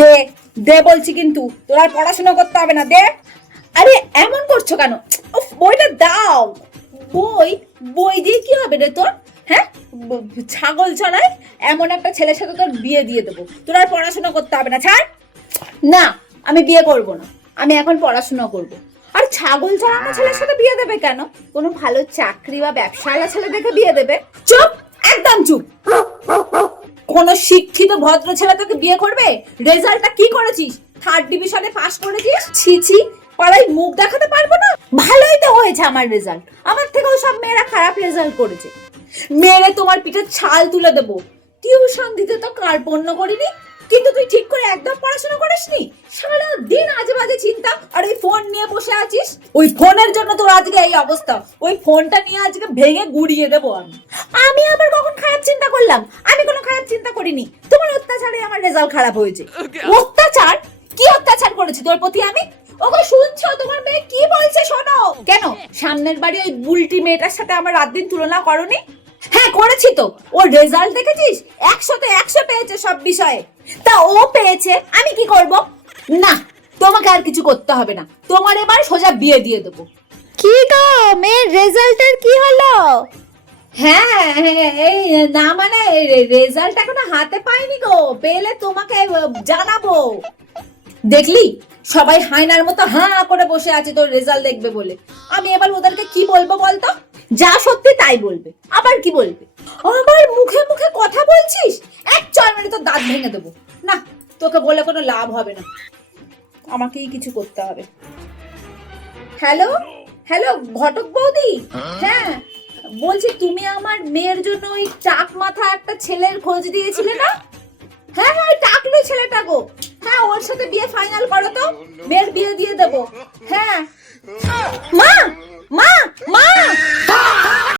দে দে বলছি, কিন্তু তোর আর পড়াশোনা করতে হবে না, দে। আরে এমন করছো কেন? উফ, বইটা দাও। বই বই দিয়ে কি হবে রে তোর? হ্যাঁ, ছাগল চড়াই এমন একটা ছেলের সাথে তোর বিয়ে দিয়ে দেবো, তোর আর পড়াশোনা করতে হবে না, ছাড়। না, আমি বিয়ে করব না, আমি এখন পড়াশোনা করব। আর ছাগল চড়ানো ছেলের সাথে বিয়ে দেবে কেন? কোনো ভালো চাকরি বা ব্যবসাওয়ালা ছেলে দেখে বিয়ে দেবে। চুপ, একদম চুপ। কোন শিক্ষিত ভদ্র ছেলে তোকে বিয়ে করবে? রেজাল্টটা কি করেছিস? 3rd ডিভিশনে পাস করেছিস? ছি ছি, পাড়ায় মুখ দেখাতে পারবো না? ভালোই তো হয়েছে আমার রেজাল্ট, আমার থেকেও সব মেয়েরা খারাপ রেজাল্ট করেছে। মেরে তোমার পিঠে ছাল তুলে দেবো। টিউশন দিতে তো কার্পণ্য করিনি, কিন্তু তুই ঠিক করে একদম পড়াশোনা করিসনি। সারা দিন আজে বাজে চিন্তা, আর ওই ফোন নিয়ে বসে আছিস। ওই ফোনের জন্য তোর আজকে এই অবস্থা। ওই ফোনটা নিয়ে আজকে ভেঙে গুড়িয়ে দেবো আমি। আমি আবার কখন খারাপ চিন্তা করলাম? আমি কোনো খারাপ চিন্তা করিনি, তোমার অত্যাচারে আমার রেজাল্ট খারাপ হয়েছে। অত্যাচার? কি অত্যাচার করেছি তোর প্রতি আমি? ওগো শুনছো, তোমার মেয়ে কি বলছে শোনো। কেন সামনের বাড়ি ওই বুলটি মেয়েটার সাথে আমার রাত দিন তুলনা করনি? হ্যাঁ করেছি তো। ওর রেজাল্ট দেখেছিস? 100তে 100 পেয়েছে সব বিষয়ে। তা ও পেয়েছে, আমি কি করব? না, তোমাকে আর কিছু করতে হবে না, তোমার এবার সোজা বিয়ে দিয়ে দেবো। কি গো, মেয়ের রেজাল্টের কি হলো? হ্যাঁ এই না, মানে রেজাল্ট এখনো হাতে পাইনি গো, পেলে তোমাকে জানাবো। দেখলি, সবাই হায়নার মতো হাঁ করে বসে আছে তোর রেজাল্ট দেখবে বলে। আমি এবার ওদেরকে কি বলবো বলতো? যা সত্যি তাই বলবে, আবার কি বলবে? আমার মুখে মুখে কথা বলছিস, এক চড় মেরে তো দাঁত ভেঙে দেবো। না, তোকে বলে কোনো লাভ হবে না, আমাকেই কিছু করতে হবে। হ্যালো হ্যালো, ঘটক বৌদি। হ্যাঁ বলছি, তুমি আমার মেয়ের জন্য ওই টাক মাথা একটা ছেলের খোঁজ দিয়েছিলে না? হ্যাঁ হ্যাঁ, ওই টাকলু ছেলেটা গো। হ্যাঁ, ওর সাথে বিয়ে ফাইনাল করো তো, মেয়ের বিয়ে দিয়ে দেবো। হ্যাঁ মা,